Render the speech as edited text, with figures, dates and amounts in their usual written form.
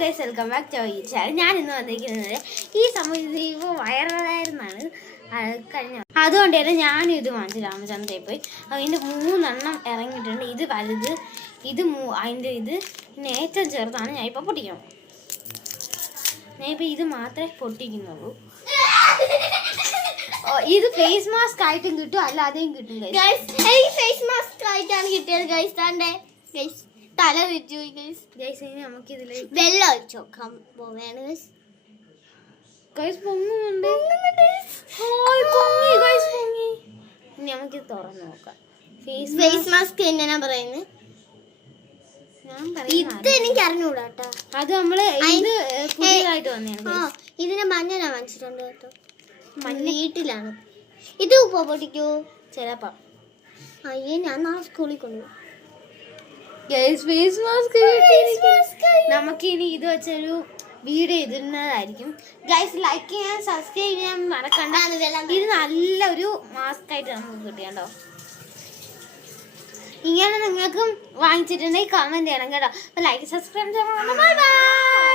Guys, welcome back to ഈ channel. ഞാൻ ഇന്ന് വന്നിരിക്കുന്നത് ഈ സമയത്ത് ഇപ്പോൾ വൈറലായിരുന്നാണ് കഴിഞ്ഞ. അതുകൊണ്ട് തന്നെ ഞാനും ഇത് വാങ്ങിച്ചു രാമചന്ദ്രയിൽ പോയി. അതിൻ്റെ 3 ഇറങ്ങിയിട്ടുണ്ട്. ഇത് വലുത്, ഇത് അതിൻ്റെ ഇത് പിന്നെ ഏറ്റവും ചെറുതാണ്. ഞാൻ ഇപ്പോൾ പൊട്ടിക്കണം. ഞാനിപ്പോൾ ഇത് മാത്രമേ പൊട്ടിക്കുന്നുള്ളൂ. ഇത് ഫേസ് മാസ്ക് ആയിട്ടും കിട്ടും, അല്ലാതെയും കിട്ടും. ഫേസ് മാസ്ക് ആയിട്ടാണ് കിട്ടിയത് ഗൈസ്. ഗൈസ് തല വെച്ചു ഗൈസ്. ഗൈസ് ഇനി നമുക്ക് ഇതിൽ വെള്ളം ഒഴിച്ച് നോക്കാൻ പോവുകയാണ് ഗൈസ്. ഗൈസ് പൊങ്ങുന്നുണ്ട്. ഇനി നമുക്കിത് തുറന്ന് നോക്കാം. ഫേസ് മാസ്ക് എങ്ങനെയാ പറയുന്നത്? ഇത് എനിക്ക് അറിഞ്ഞൂടാട്ടോ. അത് നമ്മള് ഇത് പുതിയതായിട്ട് വന്നതാണ്. ഇതിന് മഞ്ഞ വാങ്ങിച്ചിട്ടുണ്ട് കേട്ടോ. വീട്ടിലാണ്. ഇത് ഉപ്പ പൊട്ടിക്കോ ചിലപ്പോ. അയ്യേ, ഞാൻ നാളെ സ്കൂളിൽ കൊണ്ടുപോകും. ഫേസ് മാസ്ക് നമുക്ക് ഇനി ഇത് വെച്ചൊരു വീഡിയോ ഇടുന്നതായിരിക്കും. ഗൈസ് ലൈക്ക് ചെയ്യാൻ സബ്സ്ക്രൈബ് ചെയ്യാൻ മറക്കണ്ട. ഇത് നല്ലൊരു മാസ്ക് ആയിട്ട് നമുക്ക് കിട്ടിയല്ലോ. ഇങ്ങനെ നിങ്ങൾക്കും വാങ്ങിച്ചിട്ടുണ്ടെങ്കിൽ കമന്റ് ചെയ്യണം കേട്ടോ. ലൈക്ക് സബ്സ്ക്രൈബ് ചെയ്യണം. Bye bye.